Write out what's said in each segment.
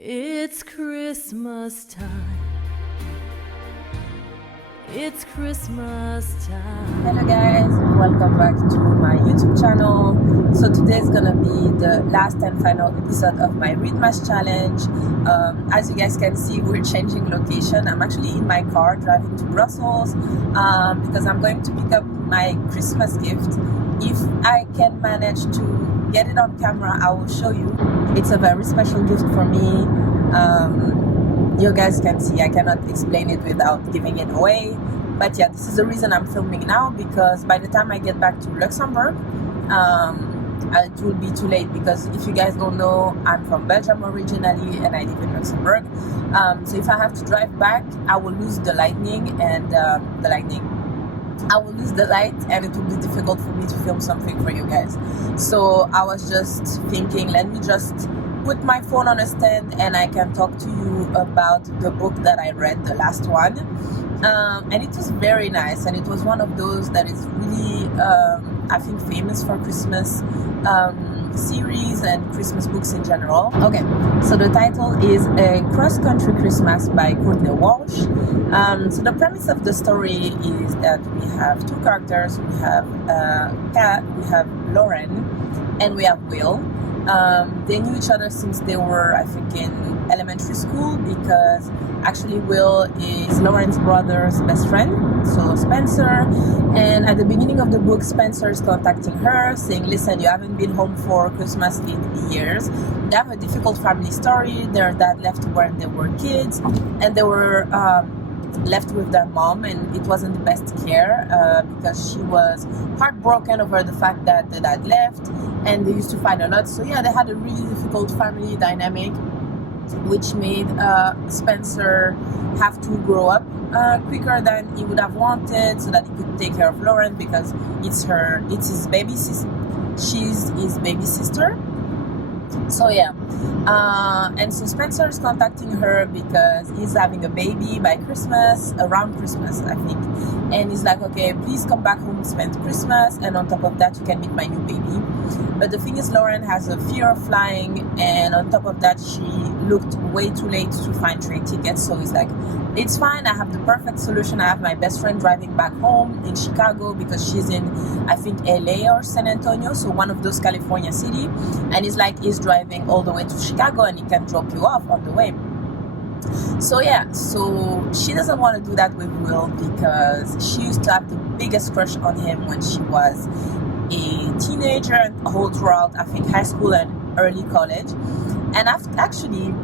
It's Christmas time. It's Christmas time. Hello guys, welcome back to my YouTube channel. So today is gonna be the last and final episode of my Readmas challenge. As you guys can see, we're changing location. I'm actually in my car driving to Brussels because I'm going to pick up my Christmas gift. If I can manage to get it on camera, I will show you. It's a very special gift for me. You guys can see I cannot explain it without giving it away, but yeah, this is the reason I'm filming now, because by the time I get back to Luxembourg, it will be too late, because if you guys don't know, I'm from Belgium originally and I live in Luxembourg. So if I have to drive back, I will lose the lightning and I will lose the light, and it will be difficult for me to film something for you guys. So I was just thinking, let me just put my phone on a stand and I can talk to you about the book that I read, the last one. And it was very nice, and it was one of those that is really, I think, famous for Christmas series and Christmas books in general. Okay, so the title is A Cross-Country Christmas by Courtney Walsh. So the premise of the story is that we have two characters. We have Kat, we have Lauren, and we have Will. They knew each other since they were, I think, in elementary school, because actually Will is Lauren's brother's best friend, so Spencer. And at the beginning of the book, Spencer is contacting her saying, listen, you haven't been home for Christmas in years. They have a difficult family story. Their dad left when they were kids, and they were left with their mom, and it wasn't the best care because she was heartbroken over the fact that the dad left, and they used to fight a lot. So yeah, they had a really difficult family dynamic, which made Spencer have to grow up quicker than he would have wanted, so that he could take care of Lauren, because it's his baby sister. She's his baby sister. So yeah, and so Spencer is contacting her because he's having a baby by Christmas, around Christmas I think, and he's like, okay, please come back home, spend Christmas, and on top of that you can meet my new baby. But the thing is, Lauren has a fear of flying, and on top of that she looked way too late to find train tickets. So he's like, it's fine, I have the perfect solution. I have my best friend driving back home in Chicago, because she's in, I think, LA or San Antonio, so one of those California city. And he's like, he's driving all the way to Chicago and he can drop you off on the way. So yeah, so she doesn't want to do that with Will, because she used to have the biggest crush on him when she was a teenager and all throughout, I think, high school and early college. And actually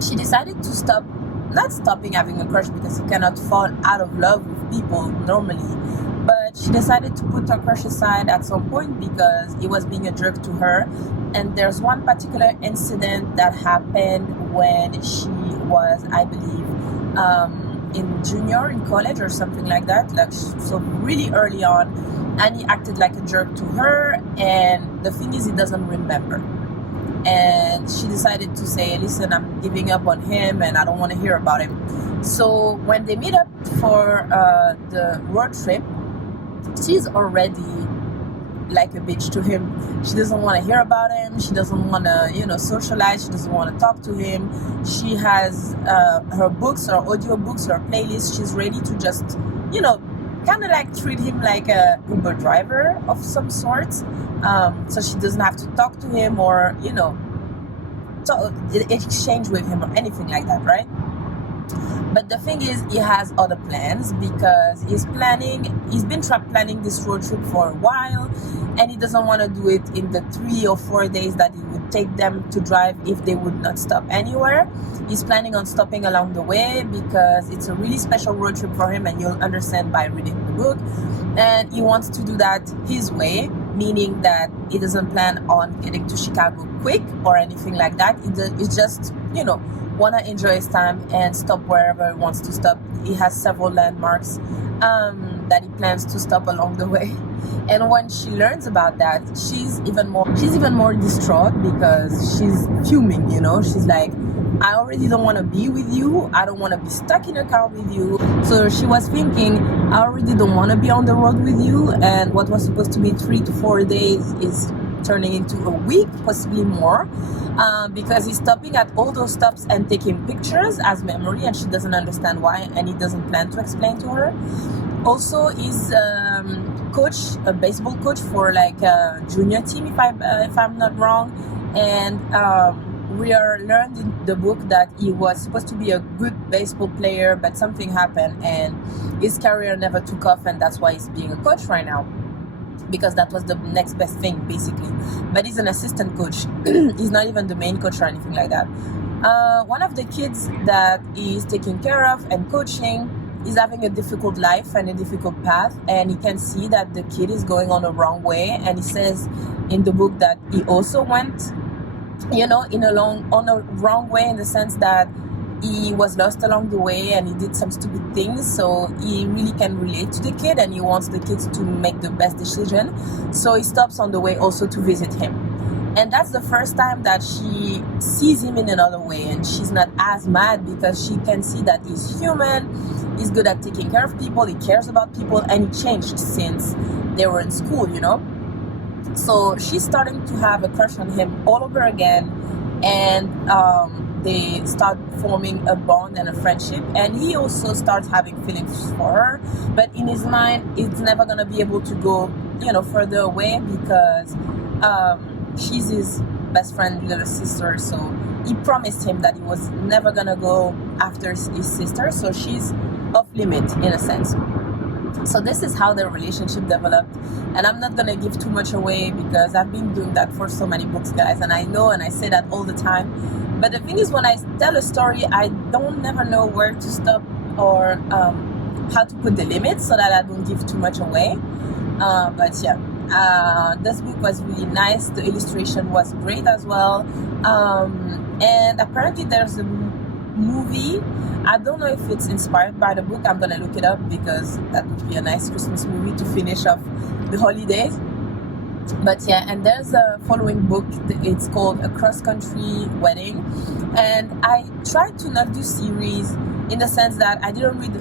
she decided to stop, not stopping having a crush, because you cannot fall out of love with people normally, but she decided to put her crush aside at some point because he was being a jerk to her. And there's one particular incident that happened when she was, I believe, in junior in college or something like that, like, so really early on, and he acted like a jerk to her, and the thing is, he doesn't remember. And she decided to say, listen, I'm giving up on him and I don't want to hear about him. So when they meet up for the road trip, she's already like a bitch to him. She doesn't want to hear about him. She doesn't want to, socialize. She doesn't want to talk to him. She has her books, her audio books, her playlist. She's ready to just, kind of like treat him like a Uber driver of some sort. So she doesn't have to talk to him or, exchange with him or anything like that, right? But the thing is, he has other plans, because he's been planning this road trip for a while, and he doesn't want to do it in the 3 or 4 days that it would take them to drive if they would not stop anywhere. He's planning on stopping along the way, because it's a really special road trip for him, and you'll understand by reading the book. And he wants to do that his way, meaning that he doesn't plan on getting to Chicago quick or anything like that. It's just, want to enjoy his time and stop wherever he wants to stop. He has several landmarks that he plans to stop along the way. And when she learns about that, she's even more distraught, because she's fuming, she's like, I already don't want to be with you. I don't want to be stuck in a car with you. So she was thinking, I already don't want to be on the road with you, and what was supposed to be 3 to 4 days is turning into a week, possibly more. because he's stopping at all those stops and taking pictures as memory, and she doesn't understand why, and he doesn't plan to explain to her. Also, he's coach, a baseball coach for like a junior team, if I'm not wrong, and we are learned in the book that he was supposed to be a good baseball player, but something happened and his career never took off, and that's why he's being a coach right now, because that was the next best thing basically. But he's an assistant coach. He's not even the main coach or anything like that. One of the kids that he's taking care of and coaching is having a difficult life and a difficult path, and he can see that the kid is going on the wrong way, and he says in the book that he also went, you know, on a wrong way, in the sense that he was lost along the way and he did some stupid things. So he really can relate to the kid, and he wants the kids to make the best decision. So he stops on the way also to visit him. And that's the first time that she sees him in another way, and she's not as mad because she can see that he's human, he's good at taking care of people, he cares about people, and he changed since they were in school, you know. So she's starting to have a crush on him all over again, and they start forming a bond and a friendship, and he also starts having feelings for her, but in his mind it's never going to be able to go, you know, further away, because she's his best friend, little sister. So he promised him that he was never going to go after his sister, so she's off limit in a sense. So this is how their relationship developed, and I'm not gonna give too much away because I've been doing that for so many books, guys, and I know, and I say that all the time. But the thing is, when I tell a story, I don't never know where to stop or how to put the limits so that I don't give too much away. But yeah, this book was really nice. The illustration was great as well, and apparently there's a movie. I don't know if it's inspired by the book. I'm gonna look it up because that would be a nice Christmas movie to finish off the holidays. But yeah, and there's a following book. It's called A Cross Country Wedding, and I tried to not do series in the sense that I didn't read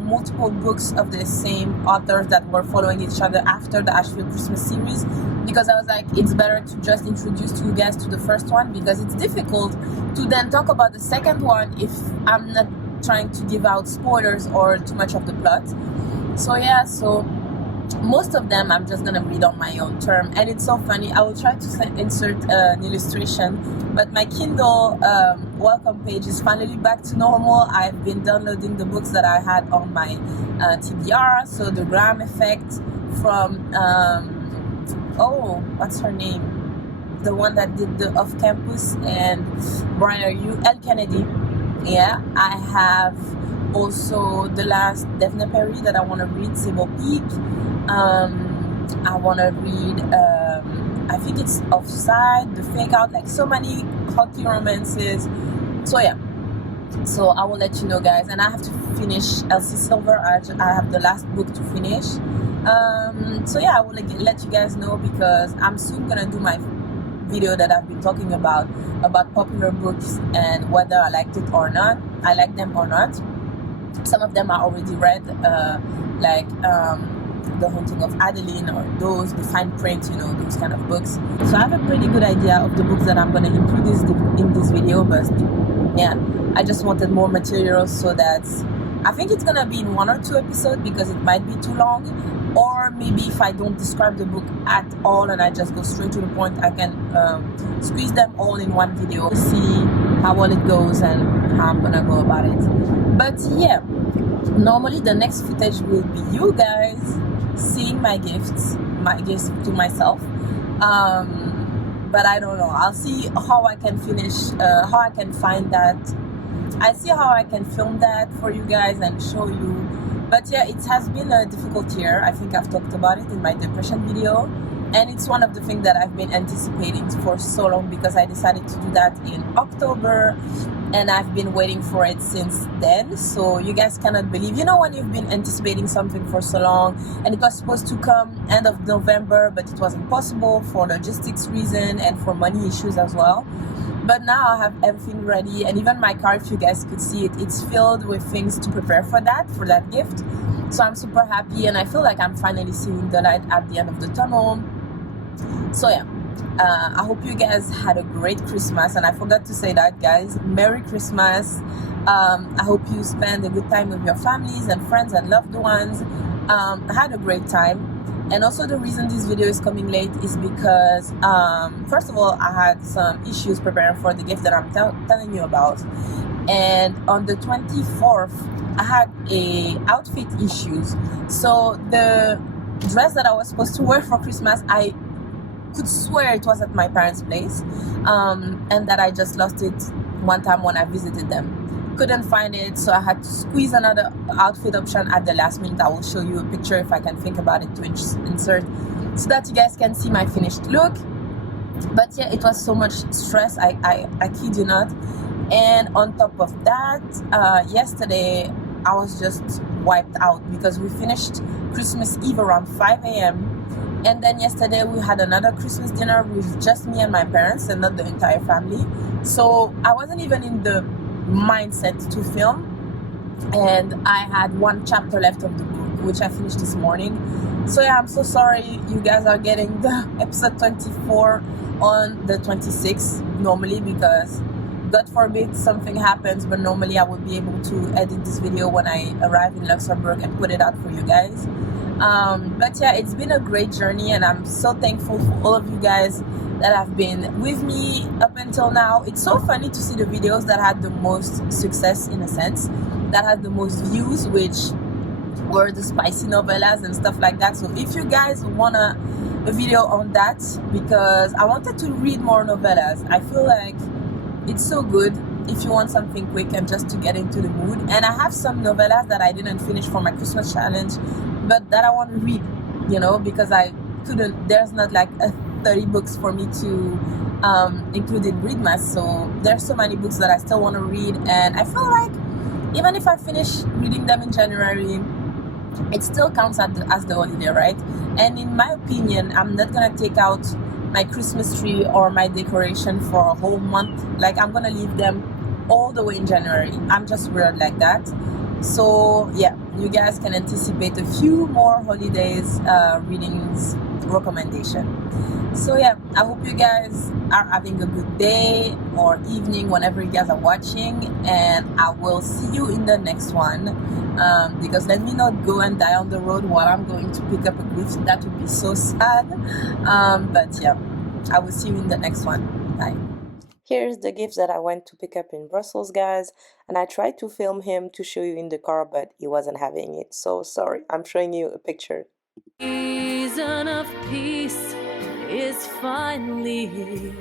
multiple books of the same authors that were following each other after the Ashfield Christmas series, because I was like, it's better to just introduce you guys to the first one, because it's difficult to then talk about the second one if I'm not trying to give out spoilers or too much of the plot. So yeah, so most of them I'm just gonna read on my own term, and it's so funny. I will try to insert an illustration, but my Kindle welcome page is finally back to normal. I've been downloading the books that I had on my TBR. So the Graham Effect from oh, what's her name? The one that did the Off Campus and Brian, are you? Elle Kennedy. Yeah, I have also the last Daphne Perry that I want to read, Sable Peak. I want to read, I think it's Offside, The Fake Out, like so many hockey romances. So yeah, so I will let you know, guys. And I have to finish Elsie Silver. I have the last book to finish. So yeah, I will let you guys know, because I'm soon gonna do my video that I've been talking about popular books and whether I liked it or not. I like them or not. Some of them I already read, like The Haunting of Adeline, or the fine print, you know, those kind of books. So I have a pretty good idea of the books that I'm going to include in this video, but yeah, I just wanted more material, so that I think it's going to be in 1 or 2 episodes, because it might be too long. Or maybe if I don't describe the book at all and I just go straight to the point, I can squeeze them all in one video, see how well it goes and how I'm gonna go about it. But yeah, normally the next footage will be you guys seeing my gifts to myself. But I don't know, I'll see how I can finish, how I can find that. I see how I can film that for you guys and show you. But yeah, it has been a difficult year. I think I've talked about it in my depression video, and it's one of the things that I've been anticipating for so long, because I decided to do that in October, and I've been waiting for it since then. So you guys cannot believe, you know, when you've been anticipating something for so long, and it was supposed to come end of November, but it wasn't possible for logistics reason and for money issues as well. But now I have everything ready, and even my car, if you guys could see it, it's filled with things to prepare for that gift. So I'm super happy, and I feel like I'm finally seeing the light at the end of the tunnel. So yeah, I hope you guys had a great Christmas, and I forgot to say that, guys. Merry Christmas. I hope you spend a good time with your families and friends and loved ones. I had a great time. And also the reason this video is coming late is because first of all, I had some issues preparing for the gift that I'm telling you about. And on the 24th, I had a outfit issues. So the dress that I was supposed to wear for Christmas, I could swear it was at my parents' place, and that I just lost it one time when I visited them. Couldn't find it, so I had to squeeze another outfit option at the last minute. I will show you a picture if I can think about it to insert, so that you guys can see my finished look. But yeah, it was so much stress, I kid you not. And on top of that, yesterday I was just wiped out because we finished Christmas Eve around 5 a.m. And then yesterday we had another Christmas dinner with just me and my parents and not the entire family. So I wasn't even in the mindset to film. And I had one chapter left of the book, which I finished this morning. So yeah, I'm so sorry. You guys are getting the episode 24 on the 26th normally, because God forbid something happens, but normally I would be able to edit this video when I arrive in Luxembourg and put it out for you guys. But yeah, it's been a great journey, and I'm so thankful for all of you guys that have been with me up until now. It's so funny to see the videos that had the most success, in a sense, that had the most views, which were the spicy novellas and stuff like that. So if you guys want a video on that, because I wanted to read more novellas, I feel like it's so good if you want something quick and just to get into the mood. And I have some novellas that I didn't finish for my Christmas challenge, but that I want to read, you know, because I couldn't, there's not like 30 books for me to include in Readmas. So there's so many books that I still want to read, and I feel like even if I finish reading them in January, it still counts as the holiday, right? And in my opinion, I'm not gonna take out my Christmas tree or my decoration for a whole month. Like, I'm gonna leave them all the way in January. I'm just weird like that. So yeah, you guys can anticipate a few more holidays readings recommendation. So yeah, I hope you guys are having a good day or evening whenever you guys are watching, and I will see you in the next one. Because let me not go and die on the road while I'm going to pick up a gift. That would be so sad. But yeah, I will see you in the next one. Bye. Here's the gift that I went to pick up in Brussels, guys, and I tried to film him to show you in the car, but he wasn't having it. So sorry, I'm showing you a picture. Season of peace is finally here.